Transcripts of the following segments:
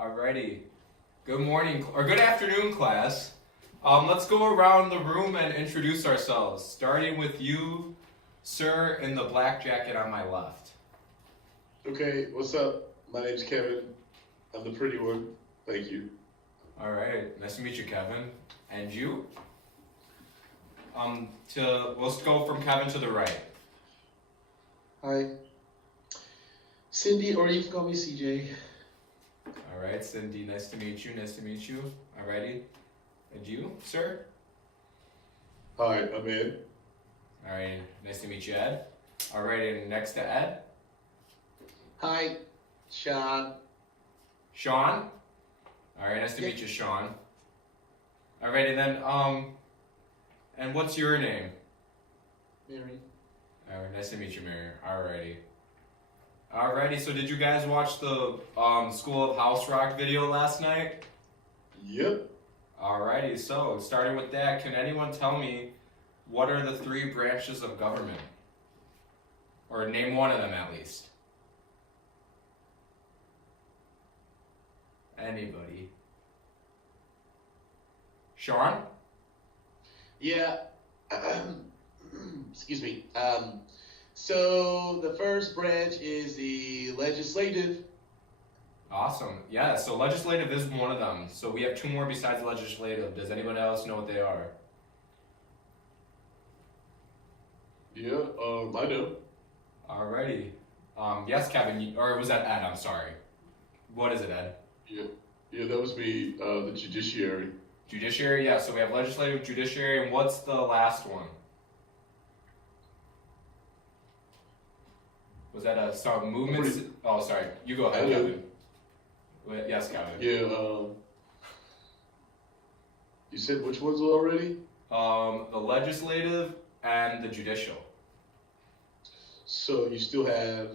Alrighty. Good morning, or good afternoon, class. Let's go around the room and introduce ourselves, starting with you, sir, in the black jacket on my left. Okay, what's up? My name's Kevin. I'm the pretty one. Thank you. Alright, nice to meet you, Kevin. And you? Let's go from Kevin to the right. Hi. Cindy, or you can call me CJ. Alright, Cindy, nice to meet you, Alrighty. And you, sir? Hi, I'm Ed. Alright, nice to meet you, Ed. Alright, and next to Ed? Hi, Sean. Sean? Alright, nice to meet you, Sean. Alrighty then, and what's your name? Mary. Alright, nice to meet you, Mary. Alrighty, so did you guys watch the School of House Rock video last night? Yep. Alrighty, so starting with that, can anyone tell me what are the 3 branches of government? Or name one of them at least. Anybody? Sean? Yeah. Excuse me. So the first branch is the legislative. Awesome. Yeah, so legislative is one of them. So we have 2 more besides legislative. Does anyone else know what they are? Yeah, I know. Alrighty. Yes, Kevin, or was that Ed? I'm sorry. What is it, Ed? Yeah, that was me, the judiciary. Judiciary, yeah, so we have legislative, judiciary, and what's the last one? Was that a movements? Oh, sorry. You go ahead, Kevin. Yes, Kevin. Yeah, you said which ones already? The legislative and the judicial. So you still have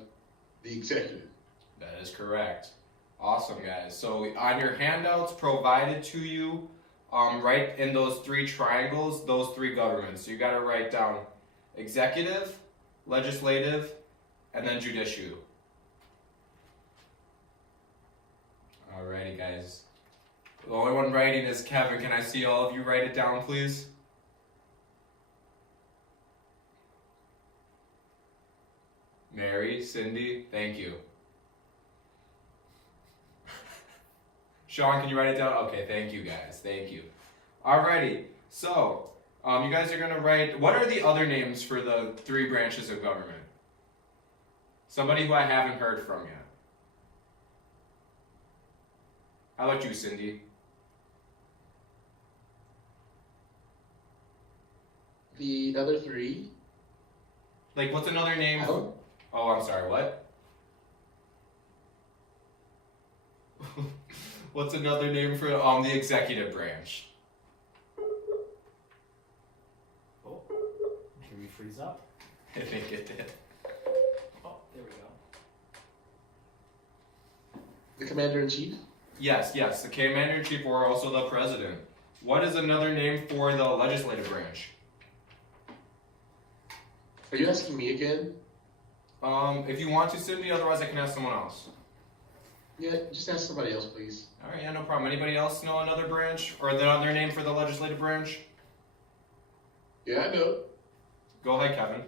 the executive. That is correct. Awesome, guys. So on your handouts provided to you, right in those 3 triangles, those 3 governments. So you got to write down executive, legislative, and then judicial. Alrighty, guys. The only one writing is Kevin. Can I see all of you write it down, please? Mary, Cindy, thank you. Sean, can you write it down? Okay, thank you, guys. Thank you. Alrighty, so you guys are gonna write. What are the other names for the 3 branches of government? Somebody who I haven't heard from yet. How about you, Cindy? The other 3. Like, what's another name? Oh, I'm sorry. What? What's another name for the executive branch? Oh, did we freeze up? I think it did. Oh, there we go. The commander-in-chief. Yes, the commander-in-chief or also the president. What is another name for the legislative branch? Are you asking me again? If you want to, Cindy, otherwise I can ask someone else. Yeah, just ask somebody else, please. Alright, yeah, no problem. Anybody else know another branch? Or the other name for the legislative branch? Yeah, I know. Go ahead, Kevin.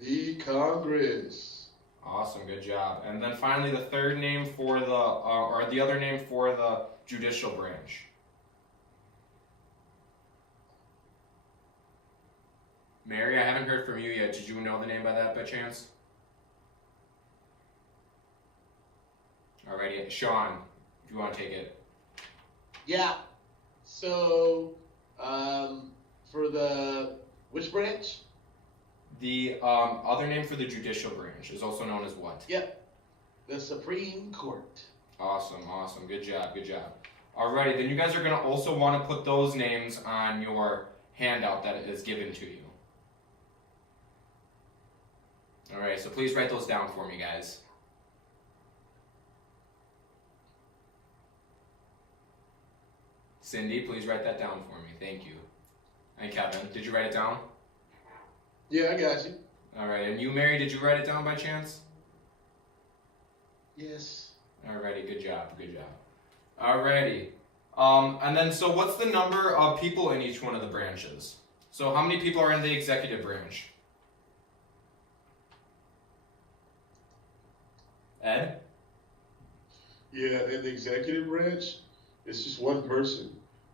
The Congress. Awesome, good job. And then finally, the third name for the, or the other name for the judicial branch. Mary, I haven't heard from you yet. Did you know the name by that by chance? Alrighty, Sean, if you want to take it. Yeah. So, for the which branch? The other name for the judicial branch is also known as what? Yep. The Supreme Court. Awesome, good job. Alrighty, then you guys are going to also want to put those names on your handout that is given to you. Alright, so please write those down for me, guys. Cindy, please write that down for me. Thank you. And Kevin, did you write it down? Yeah, I got you. Alright, and you, Mary, did you write it down by chance? Yes. Alrighty, good job, good job. Alrighty. And then, so what's the number of people in each one of the branches? So how many people are in the executive branch? Ed? Yeah, in the executive branch, it's just one person.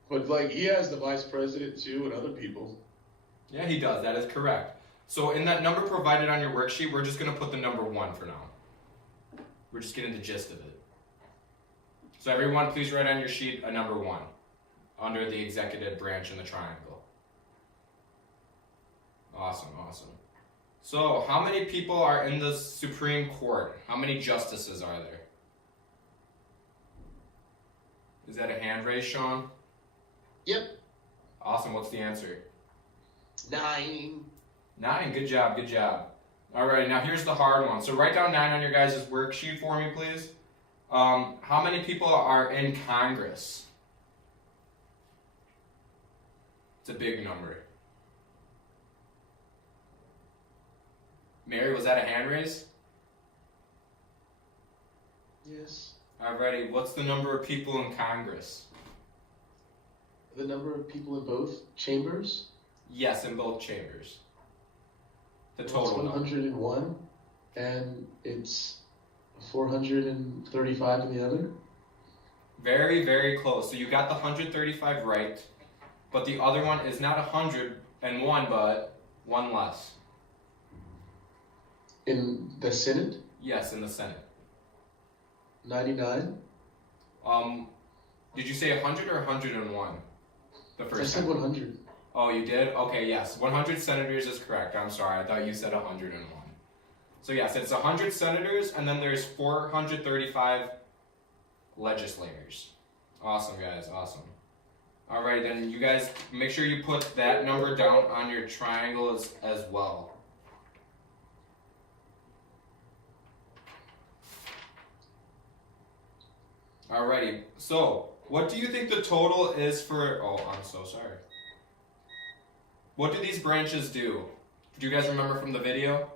But like he has the vice president too and other people. Yeah, he does. That is correct. So in that number provided on your worksheet, we're just going to put the number 1 for now. We're just getting the gist of it. So everyone, please write on your sheet a number 1 under the executive branch in the triangle. Awesome, awesome. So how many people are in the Supreme Court? How many justices are there? Is that a hand raise, Sean? Yep. Awesome. What's the answer? 9. 9. Good job. Good job. All right. Now here's the hard one. So write down 9 on your guys' worksheet for me, please. How many people are in Congress? It's a big number. Mary, was that a hand raise? Yes. Alrighty. What's the number of people in Congress? The number of people in both chambers? Yes, in both chambers. The It's total number. 101, and it's 435 in the other. Very, very close. So you got the 135 right, but the other one is not 101, but 1 less. In the Senate, Yes, in the Senate. 99. Did you say 100 or 101? The I first said time. 100. Oh, you did? Okay, yes. 100 senators is correct. I'm sorry. I thought you said 101. So yes, it's 100 senators, and then there's 435 legislators. Awesome, guys. Awesome. Alright, then you guys make sure you put that number down on your triangles as well. Alrighty, so what do you think the total is for? Oh, I'm so sorry. What do these branches do? Do you guys remember from the video?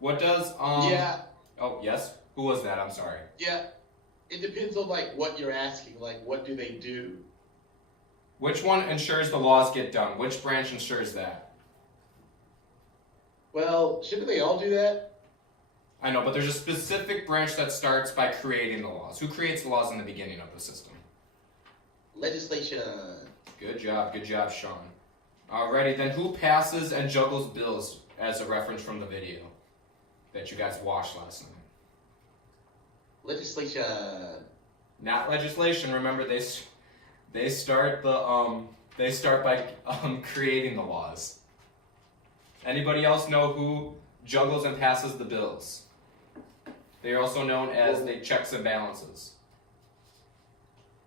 What does Yeah, Oh, yes. Who was that? I'm sorry. yeah. It depends on like what you're asking. Like, what do they do? Which one ensures the laws get done? Which branch ensures that? Well, shouldn't they all do that? I know, but there's a specific branch that starts by creating the laws. Who creates the laws in the beginning of the system? Legislation. Good job, Sean. Alrighty, then who passes and juggles bills as a reference from the video that you guys watched last night? Legislation. Not legislation. Remember, they start by creating the laws. Anybody else know who juggles and passes the bills? They are also known as the checks and balances.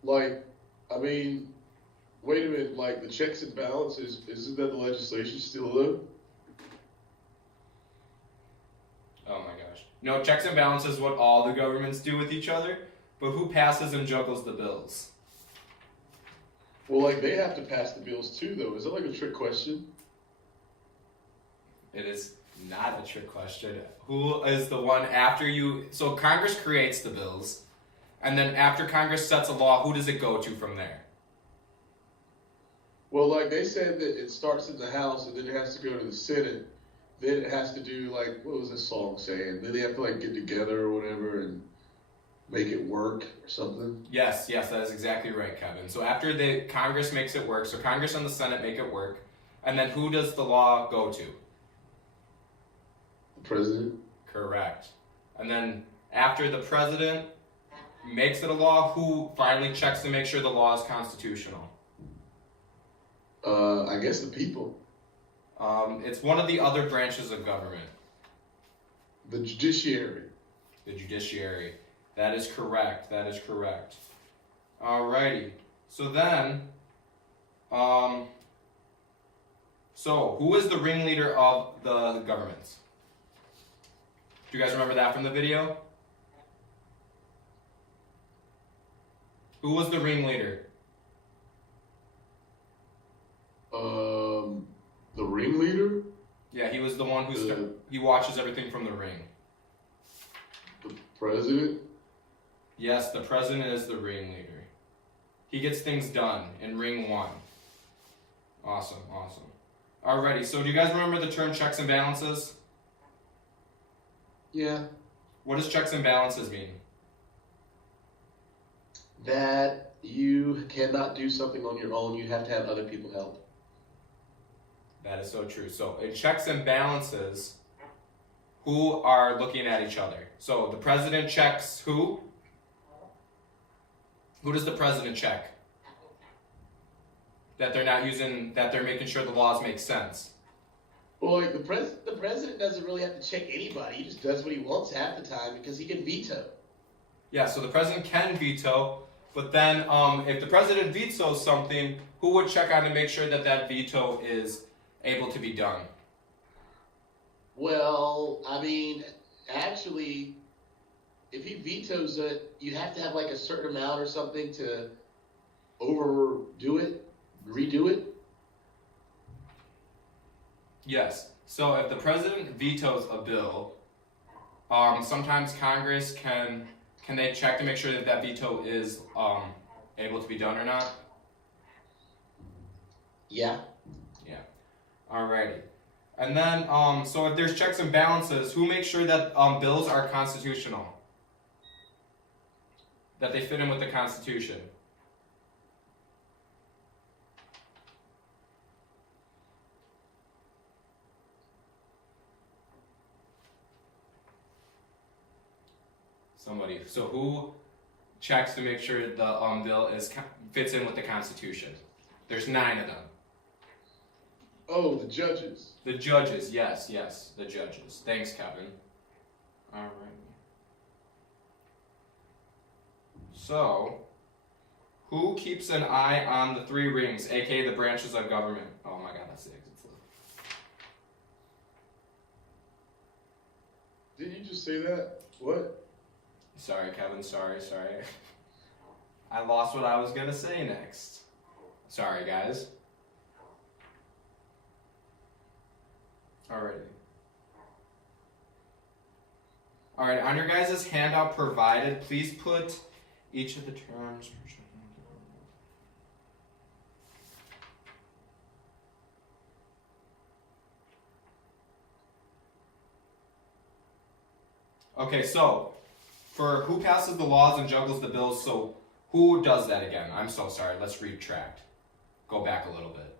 Like, I mean, wait a minute. Like the checks and balances, isn't that the legislation still though? Oh my gosh. No, checks and balances is what all the governments do with each other, but who passes and juggles the bills? Well, like they have to pass the bills too, though. Is that like a trick question? It is not a trick question. Who is the one after you? So Congress creates the bills, and then after Congress sets a law, who does it go to from there? Well, like they said that it starts in the House and then it has to go to the Senate. Then it has to do like what was this song saying? Then they have to like get together or whatever and make it work or something. Yes, that is exactly right, Kevin. So after the Congress makes it work, so Congress and the Senate make it work, and then who does the law go to? The president. Correct. And then after the president makes it a law, who finally checks to make sure the law is constitutional? I guess the people. It's one of the other branches of government. The judiciary. The judiciary. That is correct. Alrighty. So then, so who is the ringleader of the government? Do you guys remember that from the video? Who was the ringleader? The ringleader. Yeah, he was the one who The- he watches everything from the ring. The president. Yes, the president is the ringleader. He gets things done in ring 1. Awesome, awesome. Alrighty, so do you guys remember the term checks and balances? Yeah. What does checks and balances mean? That you cannot do something on your own. You have to have other people help. That is so true. So in checks and balances, who are looking at each other? So the president checks who? Who does the president check? That they're not using, that they're making sure the laws make sense. Well, like the president doesn't really have to check anybody. He just does what he wants half the time because he can veto. Yeah, so the president can veto, but then if the president vetoes something, who would check on to make sure that that veto is able to be done? Well, I mean, actually, if he vetoes it, you have to have like a certain amount or something to overdo it, redo it. Yes. So if the president vetoes a bill, sometimes Congress can they check to make sure that that veto is able to be done or not? Yeah. Yeah. Alrighty. And then, so if there's checks and balances, who makes sure that bills are constitutional? That they fit in with the Constitution? Somebody. So who checks to make sure the bill fits in with the Constitution? There's 9 of them. Oh, the judges. The judges, yes, the judges. Thanks, Kevin. Alright. So, who keeps an eye on the 3 rings, aka the branches of government? Oh my god, that's the exit flow. Did you just say that? What? Sorry, Kevin, sorry. I lost what I was gonna say next. Sorry, guys. Alrighty. Alright, on your guys' handout provided, please put each of the terms. Okay, so for who passes the laws and juggles the bills, so who does that again? I'm so sorry, let's retract. Go back a little bit.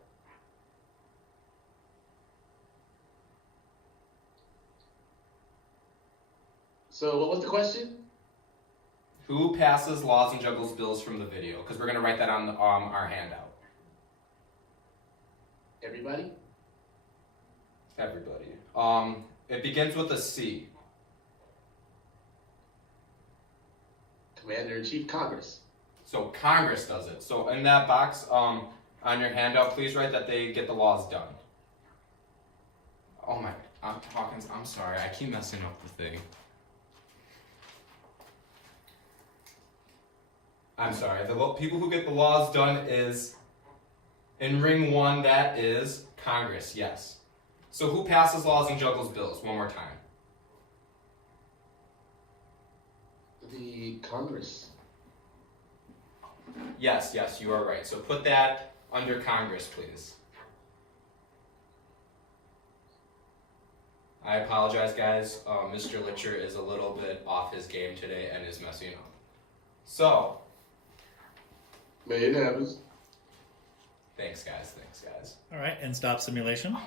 So what was the question? Who passes laws and juggles bills from the video? Because we're going to write that on our handout. Everybody? Everybody. It begins with a C. Commander-in-Chief Congress. So Congress does it. So in that box on your handout, please write that they get the laws done. Oh my, Hawkins, I'm sorry. I keep messing up the thing. I'm sorry. The people who get the laws done is, in ring 1, that is Congress, yes. So who passes laws and juggles bills? One more time. The Congress. Yes, you are right. So put that under Congress, please. I apologize, guys. Mr. Litcher is a little bit off his game today and is messing up. So, Man, it happens. thanks, guys. All right, and stop simulation.